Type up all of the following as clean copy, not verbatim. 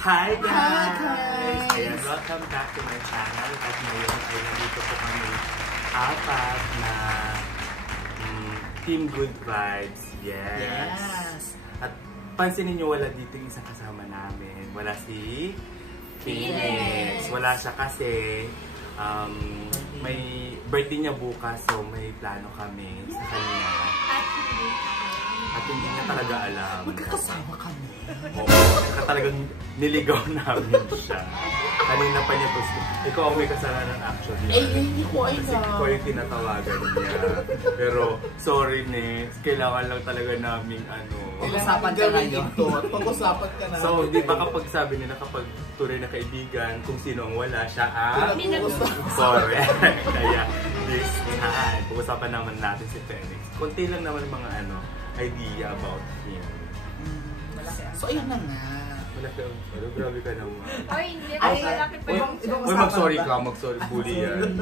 Hi guys! Hi guys! Ayan, welcome back to my channel. At ngayon ay nandito po kami apat na Team Good Vibes. Yes! At pansinin nyo, wala dito yung isang kasama namin. Wala si Phoenix. Wala siya kasi may birthday niya bukas, so may plano kami sa kanya. At hindi niya talaga alam. Magkakasama kami. Oo, talagang niligaw namin siya. Kanina pa niya gusto. Ikaw ang may kasalanan actually. Hindi ko ay kasi ikaw yung tinatawagan niya. Pero sorry Nex, kailangan lang talaga namin pag-usapan ka na ito. Pag-usapan ka na. So, di ba kapag sabi nila kapag tunay na kaibigan, kung sino ang wala, siya sorry. Kaya this time, pag-usapan naman natin si Phoenix. Konti lang naman mga idea about him. So, ayun na nga. Malaki. Grabe ka naman. Ay, hindi. Ay, malaki pa yung... Uy, mag-sorry ka. Mag-sorry. Bully yan.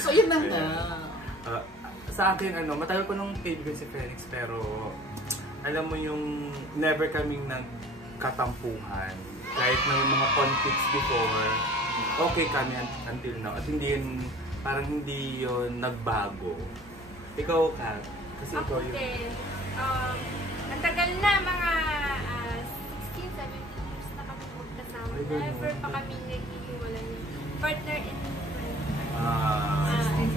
So, ayun na nga. Sa akin, matagal ko nung kaibigan si Felix, pero alam mo yung never kaming nagkatampuhan. Kahit may mga conflicts before, okay kami until now. At hindi yun, parang hindi yun nagbago. Ikaw, Kat? Kasi ikaw yun. Okay. Ang tagal na, mga 16, 17 years na kami magkasama. Never pa kami naghihiwalay. Partner in crime.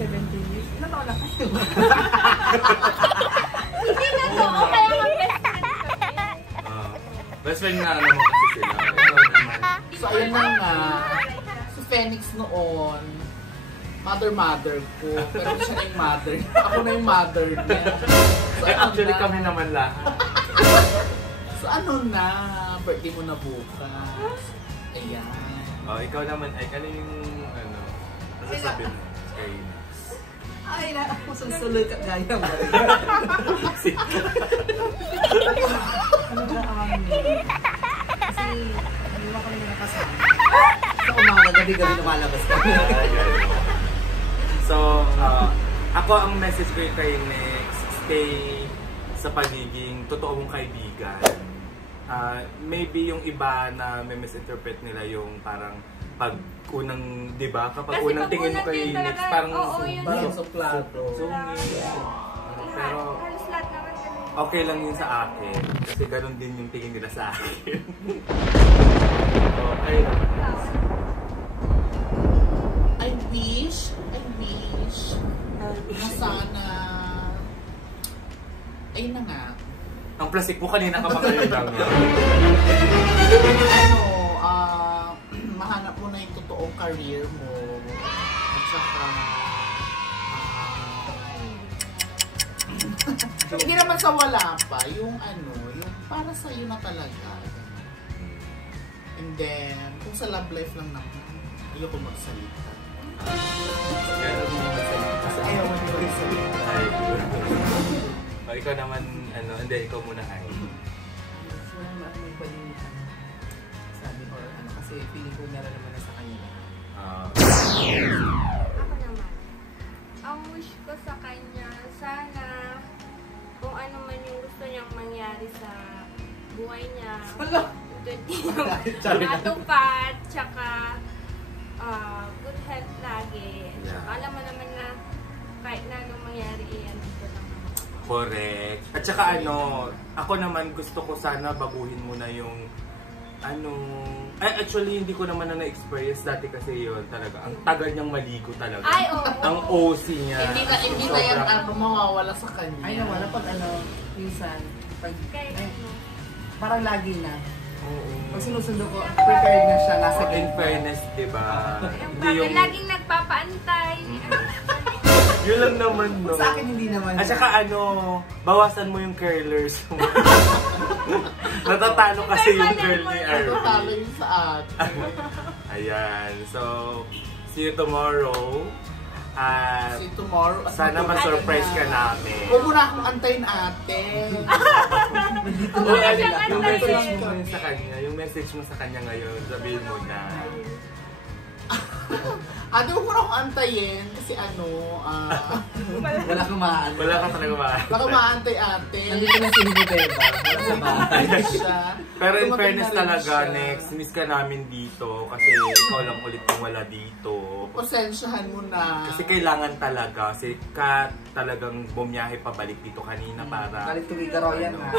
16, 17 years? Ilan taon lang kayo? Hindi na to, kaya mag-best friend kami. Best friend nga naman kasi sila. So, ayun na nga. Si Phoenix noon, mother ko. Pero siya na yung mother. Ako na yung mother niya. So, actually kami naman lahat. So ano na, birthday mo na bukas. Ayan. Ikaw naman, ano yung sasabi mo kay Nex? Ay, ako susuloy ka gaya mo. Ano na kasi, hindi mo kami nakasama. Sa umaga, gabi-gabi lumalabas kami. So, ako ang message ko kay Nex, stay sa pagiging totoo mong kaibigan. Maybe yung iba na may misinterpret nila yung parang pag unang, di ba? Kapag kasi unang tingin mo kay Nex, parang suplado. Pero, halos lahat naman ganun. okay lang yun sa akin. Kasi ganun din yung tingin nila sa akin. Okay. I wish na sana ayun na nga. Ang plastic mo kanina ka pa kayo lang. Mahanap mo na yung totoong career mo. At saka hindi naman sa wala pa, yung yung para sa'yo na talaga. And then, kung sa love life lang naman, ayoko magsalita. Ayaw mo nyo magsalita. Ikaw naman, hindi, ikaw muna ay. So, may pwedeng sabi or kasi feeling ko meron naman na sa kanya. Ako naman. Ang wish ko sa kanya, sana kung ano man yung gusto niyang mangyari sa buhay niya. Matupad, tsaka good health lagi. Tsaka alam mo naman na kahit na anong mangyari, dito lang naman. Correct. At saka ako naman gusto ko sana baguhin mo na yung actually hindi ko naman na-experience dati kasi yun talaga. Ang tagal niyang maligo talaga. Ay, oo. Ang OC niya. Hindi na yan mawawala sa kanya. Ay, wala pag minsan. Pag, Parang lagi na. Oo. Pag sinusundo ko, prepared na siya. Nasa In fairness, diba? yung laging nagpapaantay. Yun lang naman, no? Sa akin, hindi naman. At saka bawasan mo yung curlers mo. Natatalo kasi yung curl ni Arby. Natatalo yung sa atin. Ayan. So, see you tomorrow. See you tomorrow. Sana ma-surprise ka namin. Huwag mo na akong antayin, ate. Yung message mo sa kanya, yung message mo sa kanya ngayon, sabihin mo na. Ate, huwag mo na akong antayin kasi ano, Wala kang maaan. Wala ka talaga ba? baka maantay ate. Nandito na si Beba. Wala sa bahay. Siya. Pero in Dumating fairness na rin talaga, siya. next, miss ka namin dito kasi ikaw lang ulit yung wala dito. Pasensyahan mo na. Kasi kailangan talaga, kasi ka talagang bumiyahe pabalik dito kanina para Balik to Royan ha.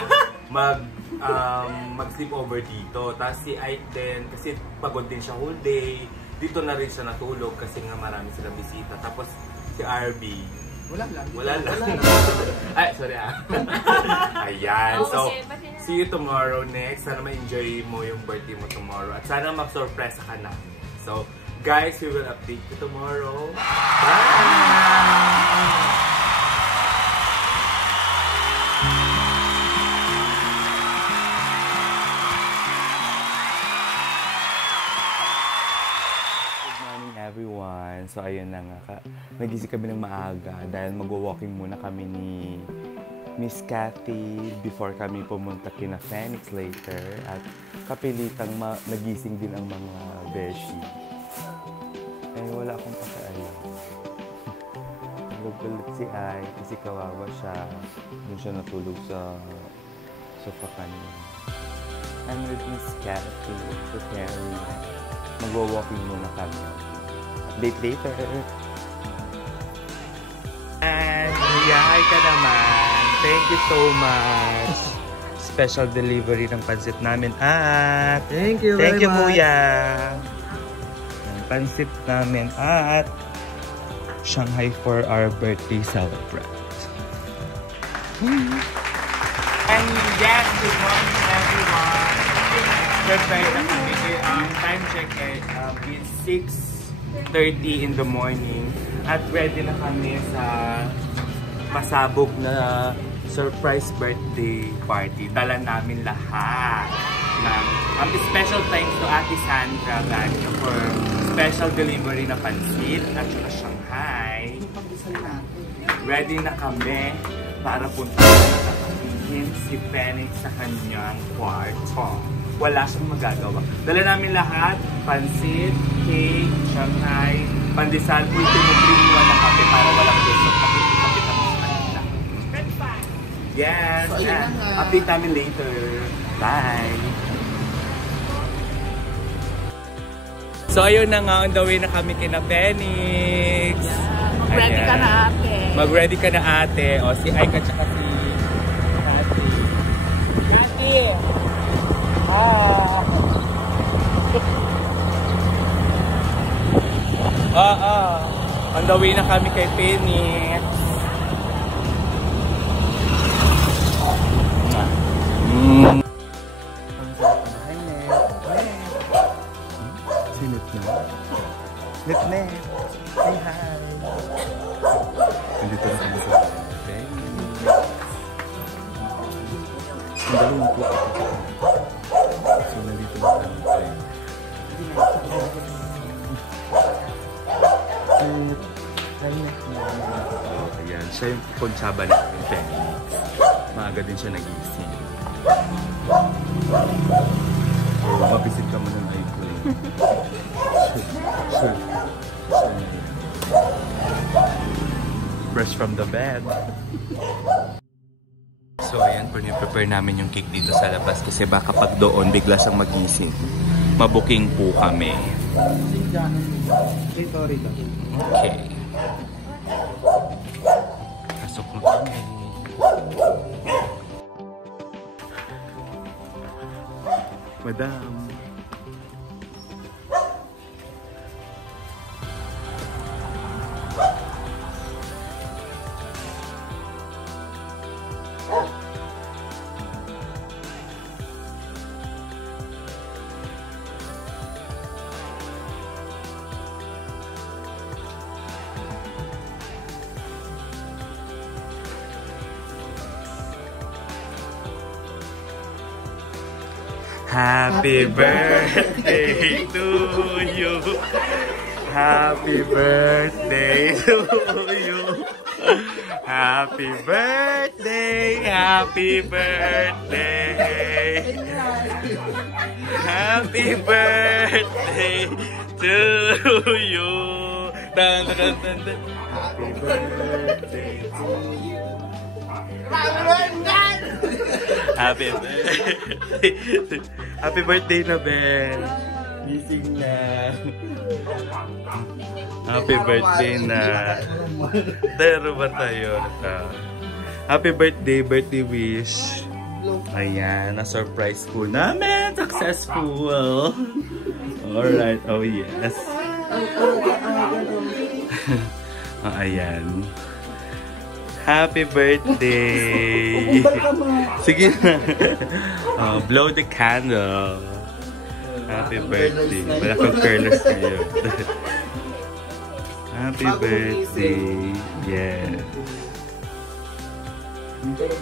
mag-sleep over dito. Tapos si Ike din, kasi pagod din siya whole day. Dito na rin siya natulog kasi nga marami silang bisita. Tapos si RB, Wala lang. wala lang. Ay, sorry Ayan. So, see you tomorrow next. Sana ma-enjoy mo yung birthday mo tomorrow. At sana mag-surprise ka na. So, guys, we will update you tomorrow. Bye! Everyone. So, ayun na nga. Nagising kami ng maaga dahil magwa-walking muna kami ni Miss Cathy before kami pumunta kina Phoenix later. At kapilitang nagising din ang mga beshi. Eh, wala akong pakialam. Nagulog si Ai kasi kawawa siya. Doon siya natulog sa sofa kanina. I'm with Miss Cathy preparing. Magwa-walking muna kami. Update later. And hi ka naman. Thank you so much. Special delivery ng pansit namin. At Thank you thank very you, much. Kuya. Ang pansit namin at Shanghai for our birthday celebrate. And yes, good morning everyone. Prepare na kami. Time check is 6:30 in the morning. At ready na kami sa masabog na surprise birthday party. Dala namin lahat ng special thanks to Ate Sandra Ganyo for special delivery na pansit at saka Shanghai. Ready na kami para punta na si Phoenix sa kanyang kwarto. Wala siyang magagawa. Dala namin lahat, pansit, cake, Shanghai, pandesal, ultimo 3-in-1 na kape para walang gusto. Kapit-kapit ang kanila. Breakfast. Yes! So, ayun na nga. Update namin later. Bye! So ayun na nga, on the way na kami kina Phoenix. Mag-ready ka na ate. Mag-ready ka na ate. O si Ike at saka si Cathy. Cathy! On the way na kami kay Phoenix. Sinit na. Net. Say hi. Nandito na kami sa Phoenix. Ang dalawang po. So, nandito na kami tayo. Ayan, siya yung kontsaba namin, Phoenix. Maaga din siya nag-iisip. So, mabisit ka mo ng iPhone. Fresh from the bed. So ayan po, prepare namin yung cake dito sa labas kasi baka pag doon bigla siyang magising. Mabuking po kami. Okay. Pasok na kami. Madam. Happy birthday to you. Happy birthday to you. Happy birthday. Happy birthday. Happy birthday to you. Dun, dun, dun, dun, dun. Happy birthday to you. Happy birthday. Happy birthday na, Ben. Gising na. Happy birthday na. Tero ba tayo? Happy birthday, birthday wish. Ayan, na-surprise po namin. Successful. Alright, oh yes. Ayan. Happy birthday. Sige na. Blow the candle. Happy birthday. Wala kang careless ngayon. Happy birthday. Yeah.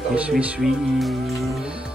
Wish, wish, wish.